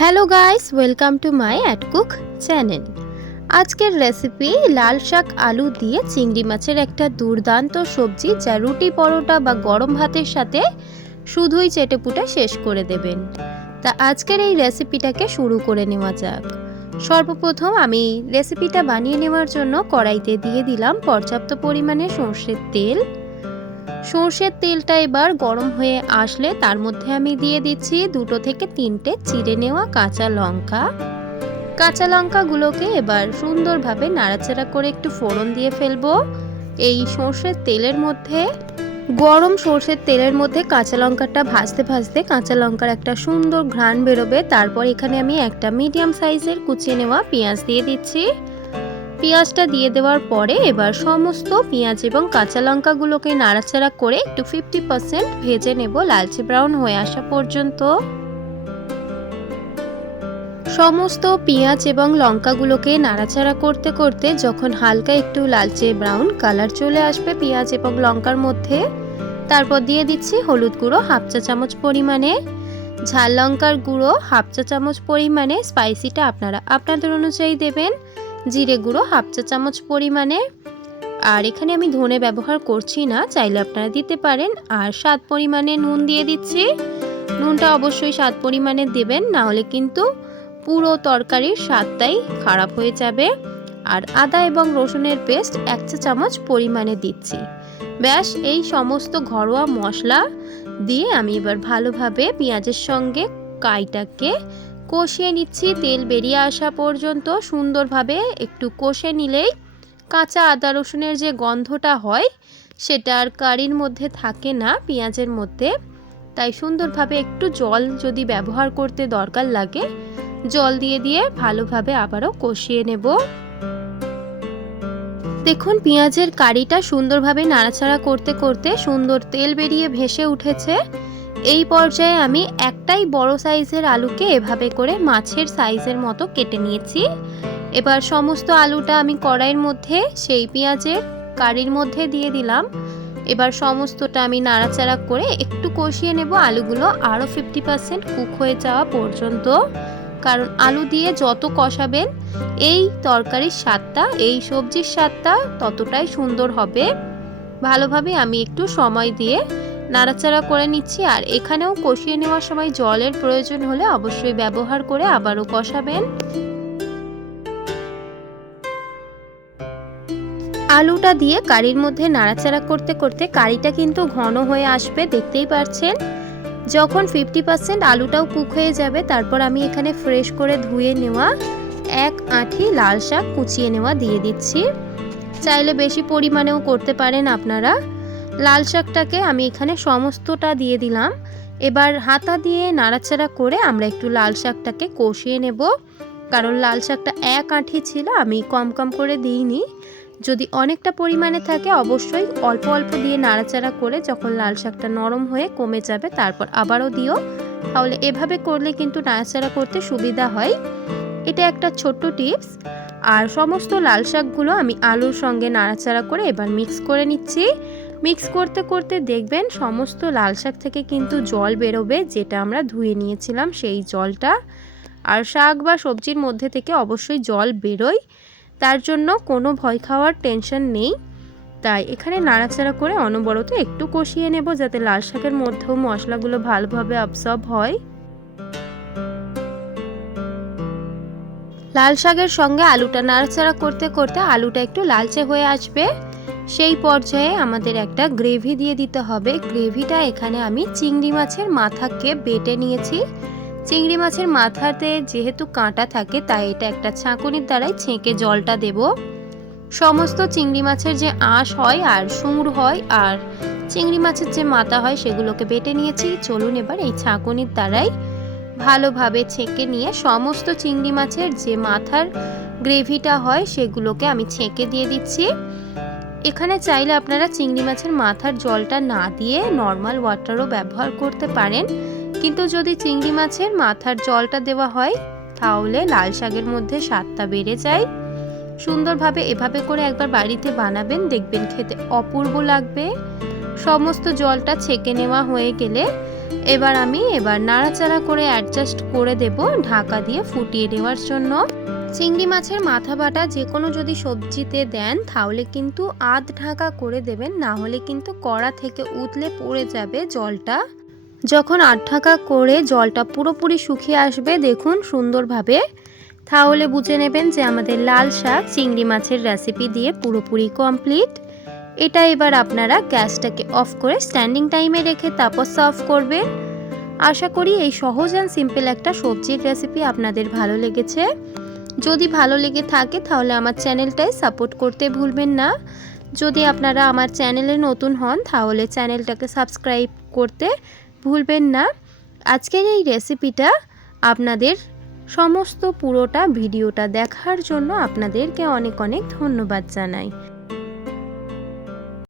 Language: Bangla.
Hello guys, welcome to my at cook channel. আজকের রেসিপি লাল শাক আলু দিয়ে চিংড়ি মাছের একটা দুর্দান্ত সবজি, যা রুটি পরোটা বা গরম ভাতের সাথে শুধুই চেটেপুটে শেষ করে দেবেন। তা আজকের এই রেসিপিটাকে শুরু করে নেওয়া যাক। সর্বপ্রথম আমি রেসিপিটা বানিয়ে নেওয়ার জন্য কড়াইতে দিয়ে দিলাম পর্যাপ্ত পরিমাণে সর্ষের তেল। সর্ষের তেলটা এবার গরম হয়ে আসলে তার মধ্যে আমি দিয়ে দিচ্ছি 2 থেকে 3টে চিড়ে নেওয়া কাঁচা লঙ্কা। কাঁচা লঙ্কাগুলোকে এবার সুন্দরভাবে নাড়াচাড়া করে একটু ফোড়ন দিয়ে ফেলবো। এই সর্ষের তেলের মধ্যে, গরম সর্ষের তেলের মধ্যে কাঁচা লঙ্কাটা ভাজতে ভাজতে কাঁচা লঙ্কার একটা সুন্দর ঘ্রাণ বেরোবে। তারপর এখানে আমি একটা মিডিয়াম সাইজের কুচিয়ে নেওয়া পেঁয়াজ দিয়ে দিচ্ছি। পেঁয়াজটা দিয়ে দেওয়ার পরে এবার সমস্ত পেঁয়াজ এবং কাঁচা লঙ্কাগুলোকে নাড়াচাড়া করে একটু 50% ভেজে নেব, লালচে ব্রাউন হয়ে আসা পর্যন্ত। সমস্ত পেঁয়াজ এবং লঙ্কাগুলোকে নাড়াচাড়া করতে করতে যখন হালকা একটু লালচে ব্রাউন কালার চলে আসবে পেঁয়াজ এবং লঙ্কার মধ্যে, তারপর দিয়ে দিচ্ছি হলুদ গুঁড়ো 1/2 চা চামচ পরিমাণে, ঝাল লঙ্কার গুঁড়ো 1/2 চা চামচ পরিমাণে, স্পাইসিটা আপনারা আপনাদের অনুযায়ী দেবেন, জিরে গুঁড়ো 1/2 চা চামচ পরিমাণে, আর এখানে আমি ধনে ব্যবহার করছি না, চাইলে আপনারা দিতে পারেন। আর স্বাদ পরিমাণে নুন দিয়ে দিচ্ছি। নুনটা অবশ্যই স্বাদ পরিমাণে দেবেন, না হলে কিন্তু পুরো তরকারির স্বাদটাই খারাপ হয়ে যাবে। আর আদা এবং রসুনের পেস্ট 1 চা চামচ পরিমাণে দিচ্ছি। ব্যাস, এই সমস্ত ঘরোয়া মশলা দিয়ে আমি এবার ভালোভাবে পেঁয়াজের সঙ্গে কাইটাকে কষিয়ে নিচ্ছি তেল বেরিয়ে আসা পর্যন্ত। সুন্দরভাবে একটু কষে নিলেই কাঁচা আদা রসুনের যে গন্ধটা হয় সেটা আর কারির মধ্যে থাকে না, পেঁয়াজের মধ্যে। তাই সুন্দরভাবে একটু জল যদি ব্যবহার করতে দরকার লাগে, জল দিয়ে দিয়ে ভালোভাবে আবারও কষিয়ে নেব। দেখুন, পেঁয়াজের কারিটা সুন্দরভাবে নাড়াচাড়া করতে করতে সুন্দর তেল বেরিয়ে ভেসে উঠেছে। এই পর্যায়ে আমি একটাই বড় সাইজের আলুকে এভাবে করে মাছের সাইজের মতো কেটে নিয়েছি। এবার সমস্ত আলুটা আমি কড়াইয়ের মধ্যে সেই পেঁয়াজের কারির মধ্যে দিয়ে দিলাম। এবার সমস্তটা আমি নাড়াচাড়া করে একটু কষিয়ে নেব, আলুগুলো আরও 50% কুক হয়ে যাওয়া পর্যন্ত। কারণ আলু দিয়ে যত কষাবেন এই তরকারির স্বাদটা, এই সবজির স্বাদটা ততটাই সুন্দর হবে। ভালোভাবে আমি একটু সময় দিয়ে নাড়াচাড়া করে নিচ্ছি। আর এখানেও কষিয়ে নেওয়ার সময় জলের প্রয়োজন হলে অবশ্যই ব্যবহার করে আবারও কষাবেন। আলুটা দিয়ে কারির মধ্যে নাড়াচাড়া করতে করতে কারিটা কিন্তু ঘন হয়ে আসবে, দেখতেই পাচ্ছেন। যখন 50% আলুটাও কুক হয়ে যাবে, তারপর আমি এখানে ফ্রেশ করে ধুয়ে নেওয়া 1 আঁটি লাল শাক কুচিয়ে নেওয়া দিয়ে দিচ্ছি। চাইলে বেশি পরিমাণেও করতে পারেন আপনারা। লাল শাকটাকে আমি এখানে সমস্তটা দিয়ে দিলাম। এবার হাতা দিয়ে নাড়াচাড়া করে আমরা একটু লাল শাকটাকে কষিয়ে নেব। কারণ লাল শাকটা 1 আঁটি ছিল, আমি কম কম করে দিইনি। যদি অনেকটা পরিমাণে থাকে অবশ্যই অল্প অল্প দিয়ে নাড়াচাড়া করে যখন লাল শাকটা নরম হয়ে কমে যাবে তারপর আবারও দিও। তাহলে এভাবে করলে কিন্তু নাড়াচাড়া করতে সুবিধা হয়। এটা একটা ছোট্ট টিপস। আর সমস্ত লাল শাকগুলো আমি আলুর সঙ্গে নাড়াচাড়া করে এবার মিক্স করে নিচ্ছি। মিক্স করতে করতে দেখবেন সমস্ত লাল শাক থেকে কিন্তু জল বেরোবে, যেটা আমরা ধুয়ে নিয়েছিলাম সেই জলটা। আর শাক বা সবজির মধ্যে থেকে অবশ্যই জল বেরোয়, তার জন্য কোনো ভয় খাওয়ার টেনশন নেই। তাই এখানে নাড়াচাড়া করে অনবরত একটু কষিয়ে নেব, যাতে লাল শাকের মধ্যেও মশলাগুলো ভালোভাবে অ্যাবসর্ব হয়। লাল শাকের সঙ্গে আলুটা নাড়াচাড়া করতে করতে আলুটা একটু লালচে হয়ে আসবে। সেই পর্যায়ে আমাদের একটা গ্রেভি দিয়ে দিতে হবে। গ্রেভিটা এখানে আমি চিংড়ি মাছের মাথাকে বেটে নিয়েছি। চিংড়ি মাছের মাথাতে যেহেতু কাঁটা থাকে, তাই এটা একটা ছাঁকুনির দ্বারাই ছেঁকে জলটা দেব। সমস্ত চিংড়ি মাছের যে আঁশ হয় আর সুর হয় আর চিংড়ি মাছের যে মাথা হয় সেগুলোকে বেটে নিয়েছি। চলুন এবার এই ছাঁকুনির দ্বারাই ভালোভাবে ছেঁকে নিয়ে সমস্ত চিংড়ি মাছের যে মাথার গ্রেভিটা হয় সেগুলোকে আমি ছেঁকে দিয়ে দিচ্ছি। এখানে চাইলে আপনারা চিংড়ি মাছের মাথার জলটা না দিয়ে নর্মাল ওয়াটারও ব্যবহার করতে পারেন, কিন্তু যদি চিংড়ি মাছের মাথার জলটা দেওয়া হয় তাহলে লাল শাকের মধ্যে স্বাদটা বেড়ে যায়। সুন্দরভাবে এভাবে করে একবার বাড়িতে বানাবেন, দেখবেন খেতে অপূর্ব লাগবে। সমস্ত জলটা ছেঁকে নেওয়া হয়ে গেলে এবার নাড়াচাড়া করে অ্যাডজাস্ট করে দেব ঢাকা দিয়ে ফুটিয়ে নেওয়ার জন্য। চিংড়ি মাছের মাথা বাটা যে কোনো যদি সবজিতে দেন তাহলে কিন্তু আধ ঢাকা করে দেবেন, না হলে কিন্তু কড়া থেকে উতলে পড়ে যাবে জলটা। যখন আধ ঢাকা করে জলটা পুরোপুরি শুকিয়ে আসবে দেখুন সুন্দরভাবে, তাহলে বুঝে নেবেন যে আমাদের লাল শাক চিংড়ি মাছের রেসিপি দিয়ে পুরোপুরি কমপ্লিট। এটা এবার আপনারা গ্যাসটাকে অফ করে স্ট্যান্ডিং টাইমে রেখে তারপর সার্ভ করবেন। আশা করি এই সহজ অ্যান্ড সিম্পল একটা সবজির রেসিপি আপনাদের ভালো লেগেছে। যদি ভালো লেগে থাকে তাহলে আমার চ্যানেলটাই সাপোর্ট করতে ভুলবেন না। যদি আপনারা আমার চ্যানেলে নতুন হন তাহলে চ্যানেলটাকে সাবস্ক্রাইব করতে ভুলবেন না। আজকের এই রেসিপিটা আপনাদের সমস্ত পুরোটা ভিডিওটা দেখার জন্য আপনাদেরকে অনেক অনেক ধন্যবাদ জানাই।